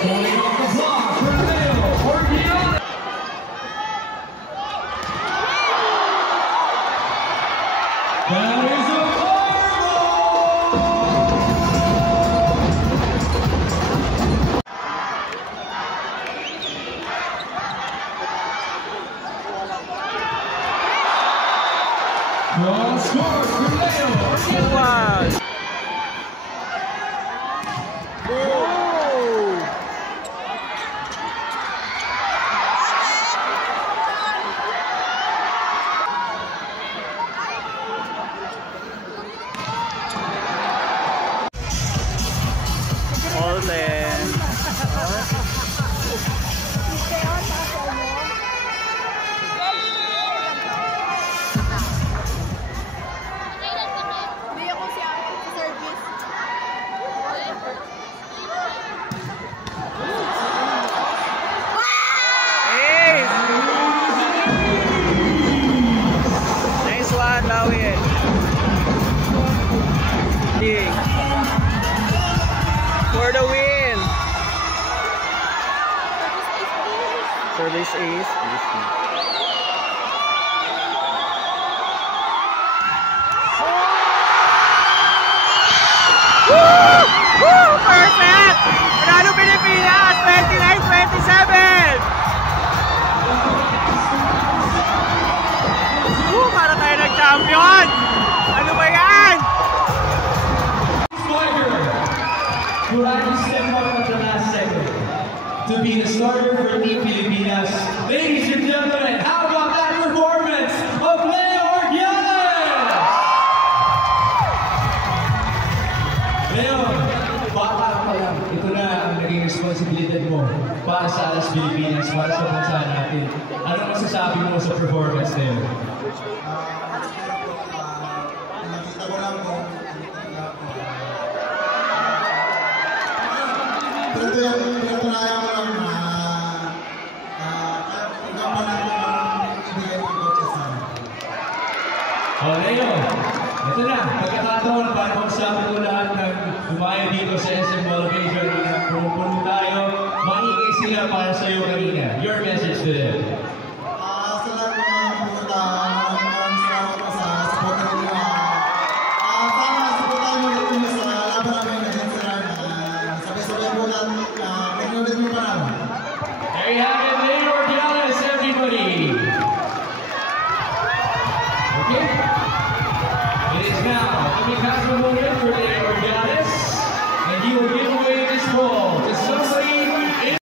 Going off the block for Leo Orgiana. That is a score for Leo Orgiana. For the win! Service ace. Woo! Woo! Perfect! Manalo Pilipinas! 29-27! Woo! Para tayo nag-champion! Ano ba yan? Who had to step up at the last second to be the starter for Team Pilipinas. Ladies and gentlemen, how about that performance of Leo Orgiana? Leo, bata pa lang. Ito na ang naging responsibilidad mo para sa Alas Pilipinas, para sa bansa natin. Ano masasabi mo sa performance na yun? Nakita ko lang kung pero yung pinatunayan ko lang na hanggang pa natin ang ibigay ng coach sa amin. O Leo, ito na, pagkakataon para pag-usapan ko lahat ng umaya dito sa SM Motivation. Pumunta tayo, maingay sila para sa iyo kanina. Your message to them.